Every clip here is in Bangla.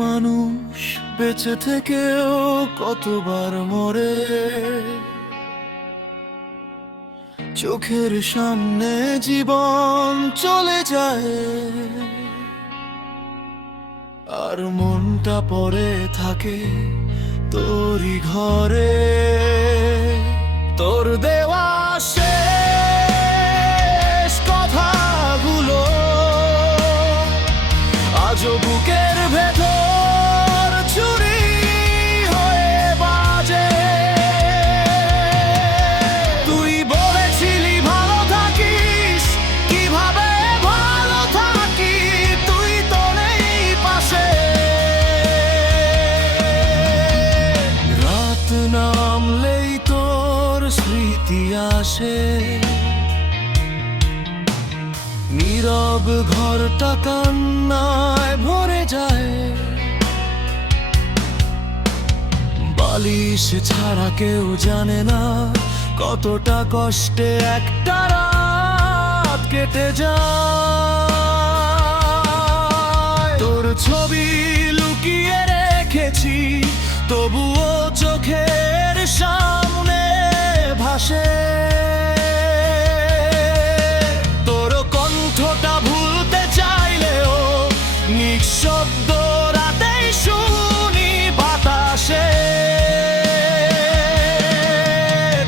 মানুষ বেঁচে থেকেও কতবার মরে, চোখের সামনে জীবন চলে যায়, আর মনটা পড়ে থাকে তোরই ঘরে। তোর দেওয়া শেষ কথাগুলো আজও বুকের ভেতর চুরি হয়ে বাজে। তুই বলেছিলি ভালো থাকিস, কিভাবে ভালো থাকি, তুই তো নেই পাশে। রাত নামলেই তোর স্মৃতি আসে, নীরব ঘরটা কান্নায় ভরে যায়। বালিশ ছাড়া কেউ জানে না কতটা কষ্টে একটা রাত কেটে যায়। তোর ছবি লুকিয়ে রেখেছি, তবুও চোখের সামনে ভাসে। কণ্ঠটা ভুলতে চাইলেও নিঃশব্দ রাতেই শুনি বাতাসে।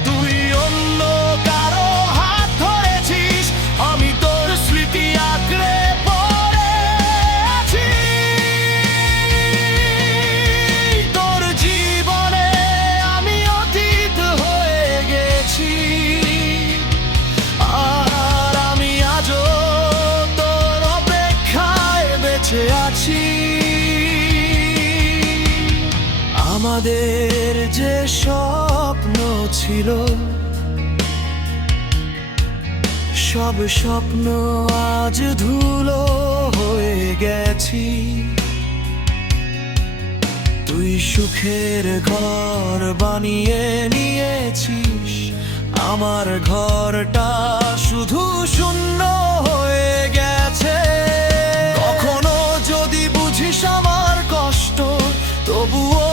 তুই অন্য কারো হাত ধরেছিস, আমি তোর স্মৃতি আঁকড়ে পড়েছি। তোর জীবনে আমি অতীত হয়ে গেছি, আছি। আমাদের যে স্বপ্ন ছিল, সব স্বপ্ন আজ ধুলো হয়ে গেছি। তুই সুখের ঘর বানিয়ে নিয়েছিস, আমার ঘরটা শুধু শূন্য হয়ে গেছে। আমার কষ্ট তবুও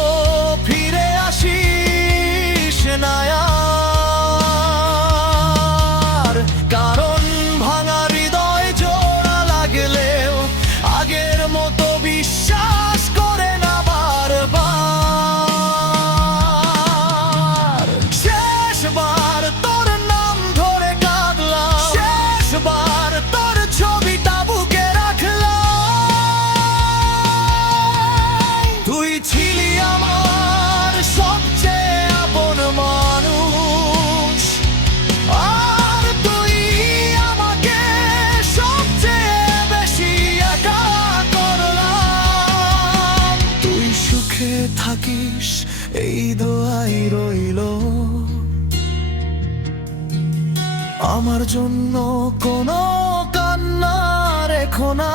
ফিরে আসিস না আর। কারণ ভাঙা হৃদয় জোড়া লাগলেও আগের মতো বিশ্বাস করে না বারবার। শেষবার তোর নাম ধরে কাঁদলাম, শেষবার তোর ছবিটা বুকে রাখলাম। তুই ছিলি আমার সবচেয়ে আপন মানুষ, আর তুই আমাকে সবচেয়ে বেশি একা করলাম। তুই সুখে থাকিস এই দোয়াই রইল, আমার জন্য কোনো কান্না রেখো না।